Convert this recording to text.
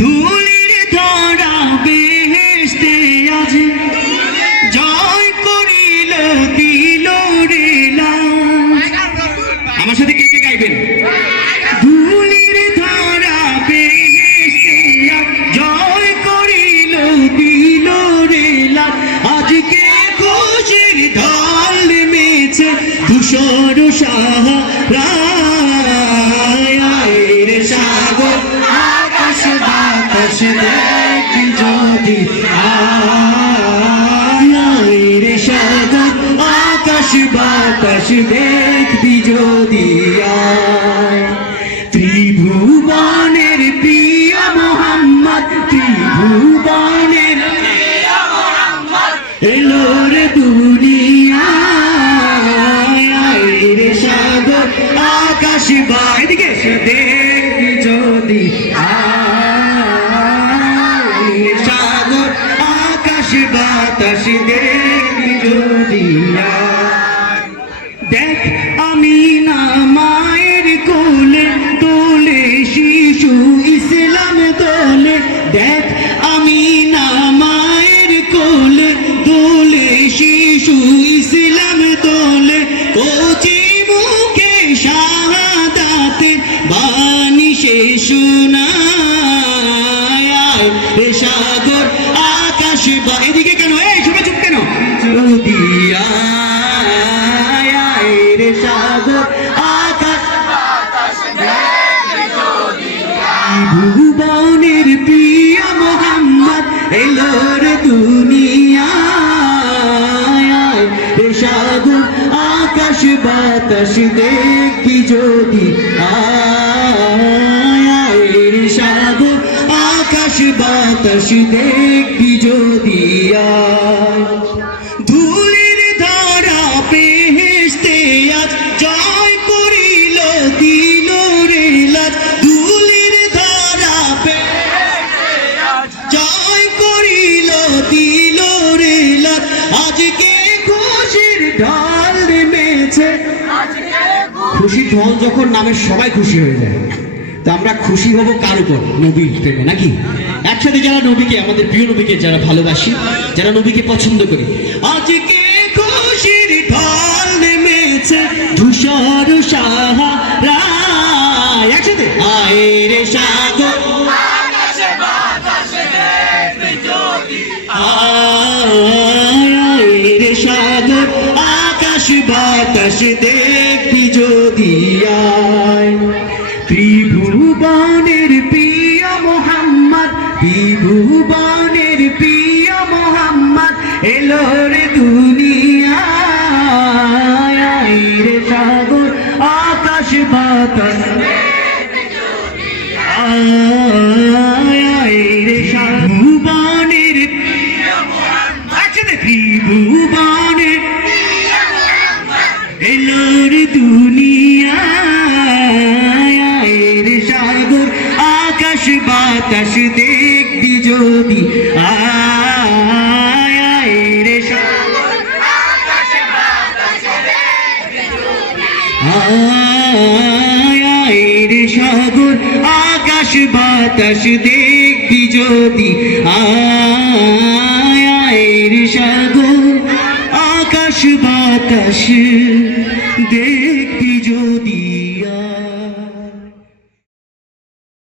ধুলির ধরা বেহেশতে আজ জয় করিল দিল রে লাজ। আমার সাথে কে কে গাইবেন? ধুলির ধরা বেহেশতে আজ জয় করিল দিল রে লাজ। আজকে খুশির ঢল নেমেছে ধূসর সাহারা। সাগর আকাশ বাতাস দেখবি যদি রে, সাগর আকাশ বাতাস দেখবি যদি ত্রিভুবনের প্রিয় মোহাম্মদ, ত্রিভুবনের এলো রে দুনিয়ায় রে। সাগর আকাশ এদিকে দেখবি যদি সাগর আকাশ বাতাস দেখবি যদি। দেখ আমি না মায়ের কোলে তোলে শিশু ইসলাম তোলে। দেখ আমি না মায়ের কোলে তোলে শিশু ইসলাম তোলে। কচি মুখে শাহাদাতের বাণী সে শোনায় রে। সাগর আকাশ এদিকে কেন? এই শুনে চুপ কেন? যদি রে সাগর আকাশ ভুবনের প্রিয় মোহাম্মদ এলো রে দুনিয়ায় রে। সাগর আকাশ বাতাস দেখবি যদি রে। সাগর আকাশ বাতাস দেখবি যদি। ধুলির ধরা বেহেশতে আজ জয় করিল দিল রে লাজ। ধুলির ধরা জয় করিল দিল রে লাজ। আজকে খুশির ঢল নেমেছে। খুশির ঢল যখন নামে সবাই খুশি হয়ে যায়। তো আমরা খুশি হব কার উপর? নবীর প্রেমে, নাকি? একসাথে যারা নবীকে, আমাদের প্রিয় নবীকে যারা ভালোবাসি, যারা নবীকে পছন্দ করি, আজকে খুশির ঢল নেমেছে ধূসর সাহারা। একসাথে আয় রে সাগর আয় রে সাগর আকাশ বাতাস দেখবি যদি। ত্রিভুবনের প্রিয় মোহাম্মদ, ত্রিভুবনের প্রিয় মোহাম্মদ এলো রে দুনিয়ায় রে। সাগর আকাশ বাতাস রে। ভুবনের ত্রিভুবনের এলো রে দুনিয়ায় রে। সাগর আকাশ বাতাস দেখবি যদি রে। সাগর আকাশ বাতাস দেখবি যদি রে। সাগর আকাশ বাতাস দেখবি যদি রে। সাগর আকাশ বাতাস দেখবি যদি।